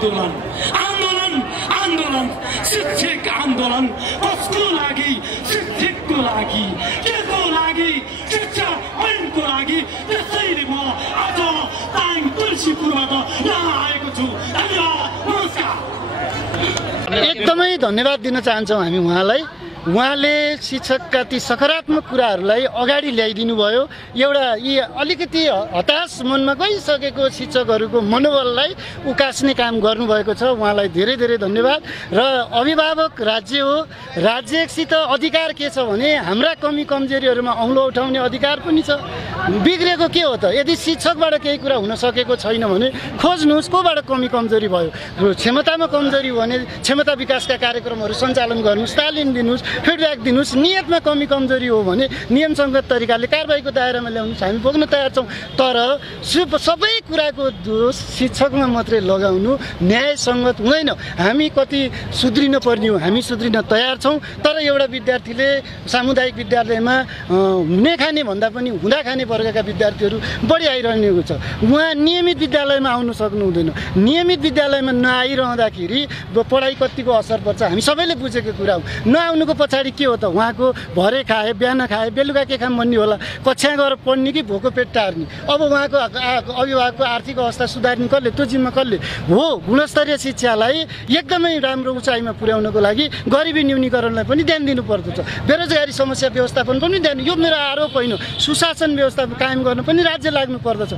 आन्दोलन आन्दोलन आन्दोलन शिक्षक आन्दोलन कसको लागि शिक्षकको लागि केको लागि शिक्षा ऐनको लागि त्यसैले म आज ताङ तुलसीपुरबाट यहाँ आएको छु धन्यवाद नमस्कार एकदमै धन्यवाद दिन चाहन्छौँ हामी उहाँलाई उहाँले शिक्षकका ती सकारात्मक कुराहरूलाई अगाडि ल्याइदिनु भयो एउटा यी अलिकति हताश मनमा गइसकेको शिक्षकहरूको मनोबललाई उकास्ने काम गर्नुभएको छ उहाँलाई धेरै धेरै धन्यवाद र अभिभावक राज्य हो राज्यसित अधिकार के छ भने हाम्रा कमी कमजोरीहरूमा औँलो उठाउने अधिकार पनि छ बिग्रेको के हो त यदि शिक्षकबाट केही कुरा हुन सकेको छैन भने खोज्नुहोस् कोबाट कमी कमजोरी भयो क्षमतामा कमजोरी हो भने क्षमता विकासका कार्यक्रमहरू सञ्चालन गर्नुहोस् तालिम दिनुहोस् फिडब्याक दिनुहोस् नियतमा कमी कमजोरी हो भने नियमसङ्गत तरिकाले कारबाहीको दायरामा ल्याउनुहोस् हामी बोक्न तयार छौँ तर सबै कुराको दोष शिक्षकमा मात्रै लगाउनु न्यायसङ्गत हुँदैन हामी कति सुध्रिन पर्ने हो हामी सुध्रिन तयार छौँ तर एउटा विद्यार्थीले सामुदायिक विद्यालयमा हुने खाने भन्दा पनि हुँदा खाने वर्गका विद्यार्थीहरू बढी आइरहनेको छ उहाँ नियमित विद्यालयमा आउनु सक्नु हुँदैन नियमित विद्यालयमा नआइरहँदाखेरि पढाइ कतिको असर पर्छ हामी सबैले बुझेको कुरा हो नआउनुको पछाडि के हो त उहाँको भरे खाए बिहान खाए बेलुका के खाम भन्ने होला कक्षा गएर पढ्ने कि भोको पेट टार्ने अब उहाँको अभिभावकको आर्थिक अवस्था सुधार्ने कसले त्यो जिम्मा कसले हो गुणस्तरीय शिक्षालाई एकदमै राम्रो उचाइमा पुर्याउनको लागि गरिबी न्यूनीकरणलाई पनि ध्यान दिनुपर्दछ बेरोजगारी समस्या व्यवस्थापन पनि ध्यान यो मेरो आरोप होइन सुशासन व्यवस्था कायम गर्न पनि राज्य लाग्नु पर्दछ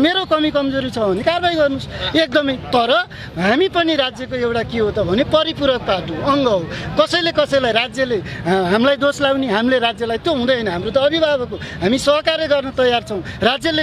मेरो कमी कमजोरी छ भने कारबाही गर्नुहोस् एकदमै तर हामी पनि राज्यको एउटा के हो त भने परिपूरक पार्ट हो अङ्ग हो कसैलाई राज्यले हामीलाई दोष लाउने हामीले राज्यलाई त्यो हुँदैन हाम्रो त अभिभावक हो हामी सहकार्य गर्न तयार छौँ राज्यले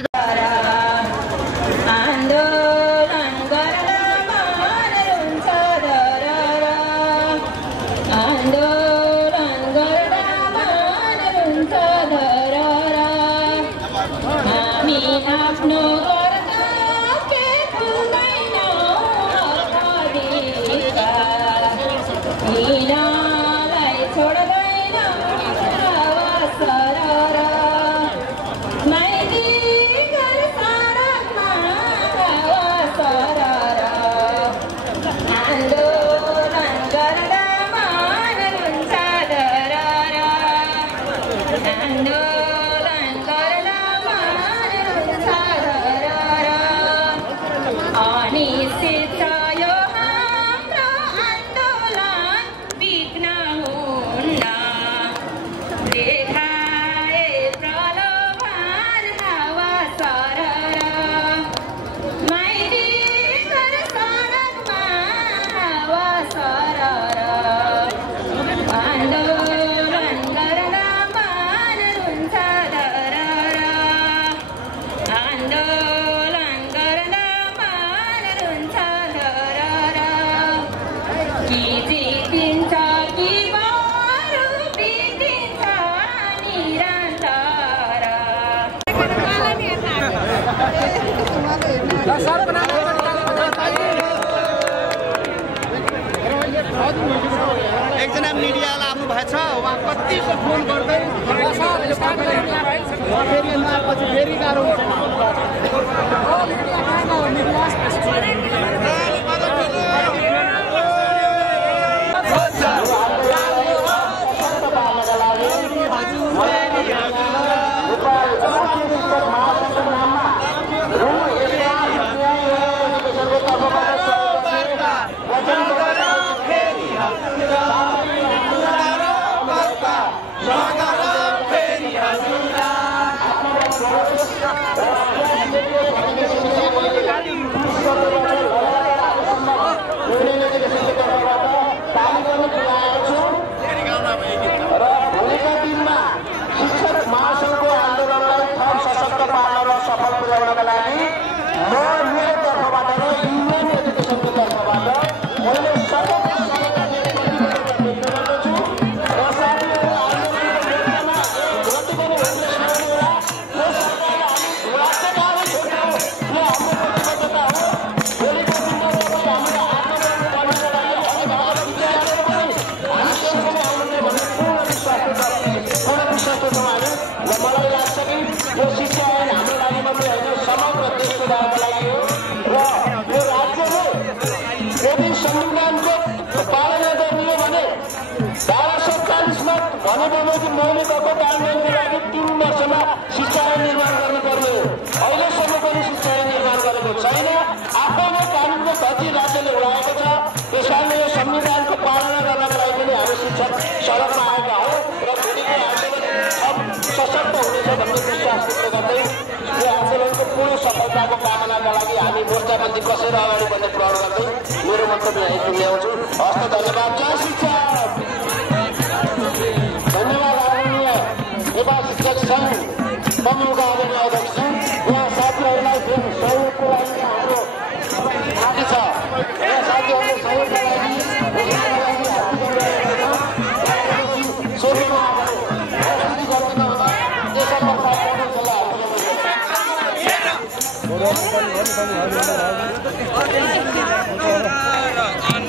एकजना मिडियालाई आउनु भएको छ उहाँ कतिको फोन गर्दै फेरि नआएपछि फेरि गाह्रो हुन्छ आफूले गएको कानुनको लागि 3 वर्षमा शिक्षा निर्माण गर्नुपर्ने अहिलेसम्म पनि शिक्षा निर्माण गरेको छैन। आफूले कानुनको धज्जी राज्यले उडाएको छ। त्यसकारण यो संविधानको पालना गर्नको लागि पनि हामी शिक्षक सडकमा आएका हौँ र भोलिको आन्दोलन सशक्त हुनेछ भन्ने विश्वास व्यक्त गर्दै यो आन्दोलनको पूर्ण सफलताको कामनाका लागि हामी मोर्चाबन्दी कसेर अगाडि बढ्ने प्रण गर्दै मेरो मन्तव्य यहीँ टुङ्ग्याउँछु। हस्त धन्यवाद। जय शिक्षा। धन्यवाद। आदरणीय नेपाल शिक्षक सङ्घ तमुलका आदरणीय अध्यक्ष यहाँ साथीहरूलाई फेरि सहयोगको लागि हाम्रो आदि छ। यहाँ साथीहरूले सहयोगका लागि Orang